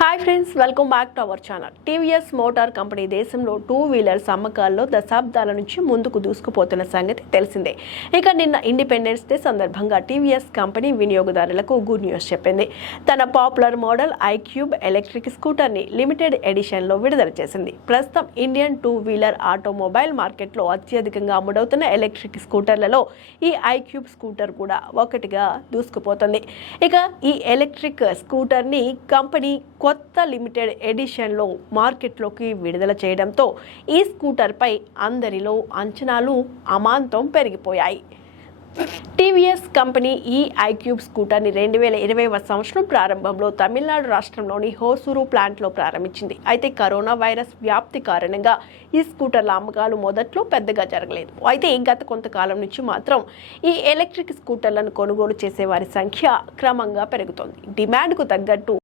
Hi friends welcome back to our channel TVS motor company దేశంలో two wheelers అమ్మకాల్లో దశాబ్దాల నుంచి ముందుకు దూసుకుపోతున్న సంగతి తెలిసిందే. ఇక నిన్న ఇండిపెండెన్స్ డే సందర్భంగా టీవీఎస్ కంపెనీ వినియోగదారులకు గుడ్ న్యూస్ చెప్పింది. తన పాపులర్ మోడల్ ఐక్యూబ్ ఎలక్ట్రిక్ స్కూటర్ని లిమిటెడ్ ఎడిషన్లో విడుదల చేసింది. ప్రస్తుతం ఇండియన్ టూ వీలర్ ఆటోమొబైల్ మార్కెట్లో అత్యధికంగా అమ్ముడవుతున్న ఎలక్ట్రిక్ స్కూటర్లలో ఈ ఐక్యూబ్ స్కూటర్ కూడా ఒకటిగా దూసుకుపోతుంది. ఇక ఈ ఎలక్ట్రిక్ స్కూటర్ని కంపెనీ కొత్త లిమిటెడ్ ఎడిషన్లో మార్కెట్లోకి విడుదల చేయడంతో ఈ స్కూటర్పై అందరిలో అంచనాలు అమాంతం పెరిగిపోయాయి. టీవీఎస్ కంపెనీ ఈ ఐక్యూబ్ స్కూటర్ని రెండు వేల ఇరవైవ సంవత్సరం ప్రారంభంలో తమిళనాడు రాష్ట్రంలోని హోసూరు ప్లాంట్లో ప్రారంభించింది. అయితే కరోనా వైరస్ వ్యాప్తి కారణంగా ఈ స్కూటర్ల అమ్మకాలు మొదట్లో పెద్దగా జరగలేదు. అయితే గత కొంతకాలం నుంచి మాత్రం ఈ ఎలక్ట్రిక్ స్కూటర్లను కొనుగోలు చేసే వారి సంఖ్య క్రమంగా పెరుగుతోంది. డిమాండ్కు తగ్గట్టు